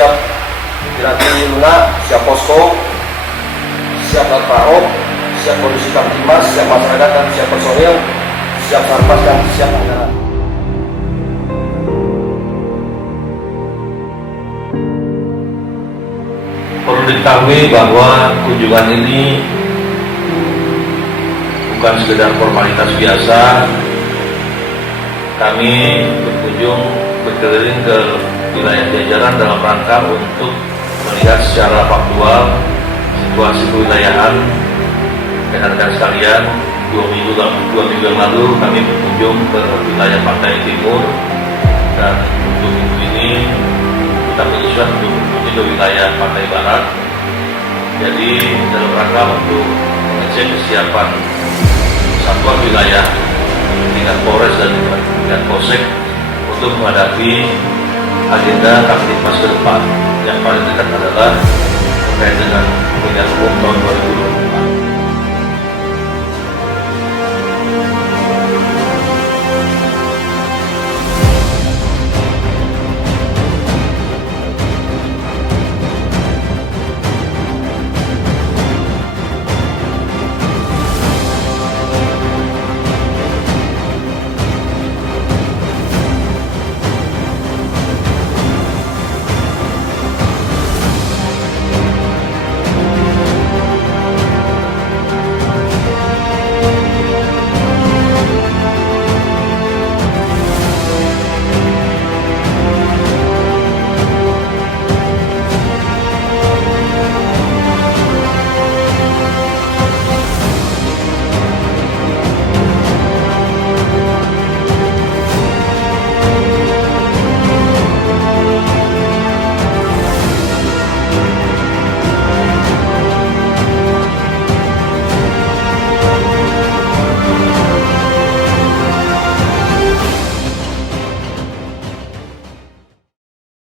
siap Piranti lunak, siap posko, siap alat perahu, siap kondisi kamtimas, siap masyarakat dan siap personil, siap sarmas dan siap anggaran. Perlu diketahui bahwa kunjungan ini bukan sekedar formalitas biasa. Kami berkunjung berkeliling ke wilayah jajaran dalam rangka untuk melihat secara faktual situasi kewilayahan. Rekan-rekan sekalian, 2 minggu yang lalu kami berkunjung ke wilayah Pantai Timur, dan untuk minggu ini kita menyesuaikan untuk berkunjung ke wilayah Pantai Barat. Jadi dalam rangka untuk mengecek kesiapan satuan wilayah tingkat Polres dan tingkat Polsek untuk menghadapi agenda Kamtibmas ke depan. Yang paling dekat adalah terkait dengan pemilihan umum tahun